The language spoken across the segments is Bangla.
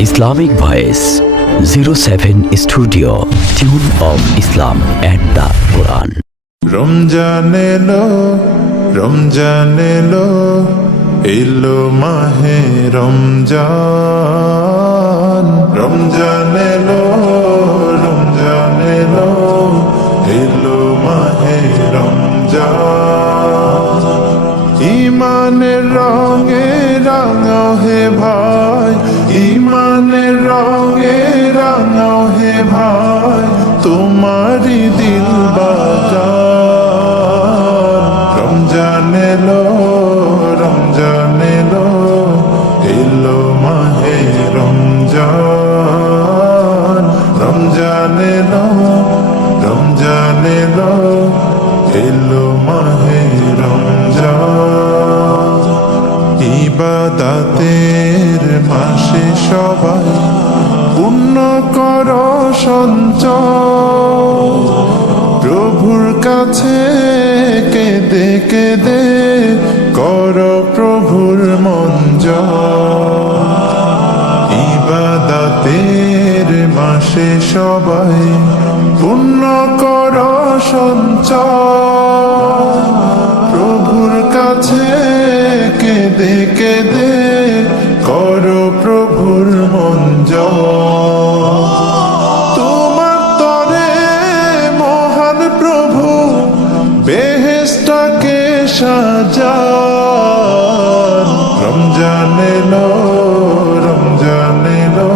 Islamic Voice 07 Studio Tune of Islam and the Quran Ramzan এলো রমজান এলো এলো মাহে রমজান তোমারই পুণ্য কর সঞ্চয়। প্রভুর কাছে কেঁদে কেঁদে কর প্রভুর মঞ্জ ইবাদাতের মাসে সবাই পুণ্য কর সঞ্চয়। প্রভুর কাছে কেঁদে কেঁদে কর প্রভুর সাজান। রমজান এলো রমজান এলো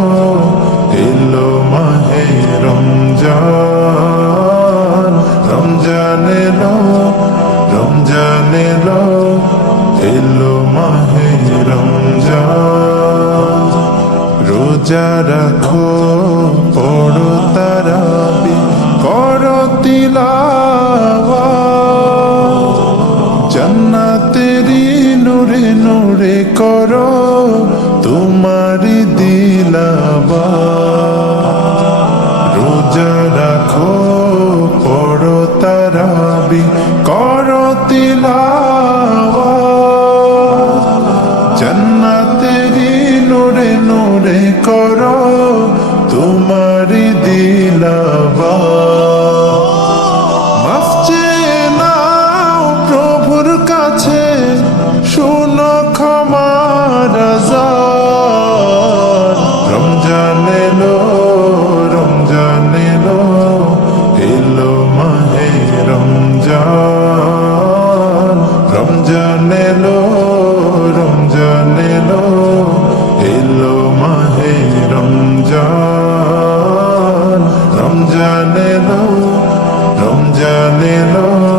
এলো মাহে রমজান। রমজান এলো রমজান এলো এলো মাহে রমজান। রোজা রাখো, পড়ো তারাবি, করো তিলাওয়া করো তোমারি দিলাবা। রোজা রাখো পড়ো তারাবি করো তিলাওয়া। জান্নাতেরি নোরে নোরে করো তোমারি রমজান এলো রমজান এলো।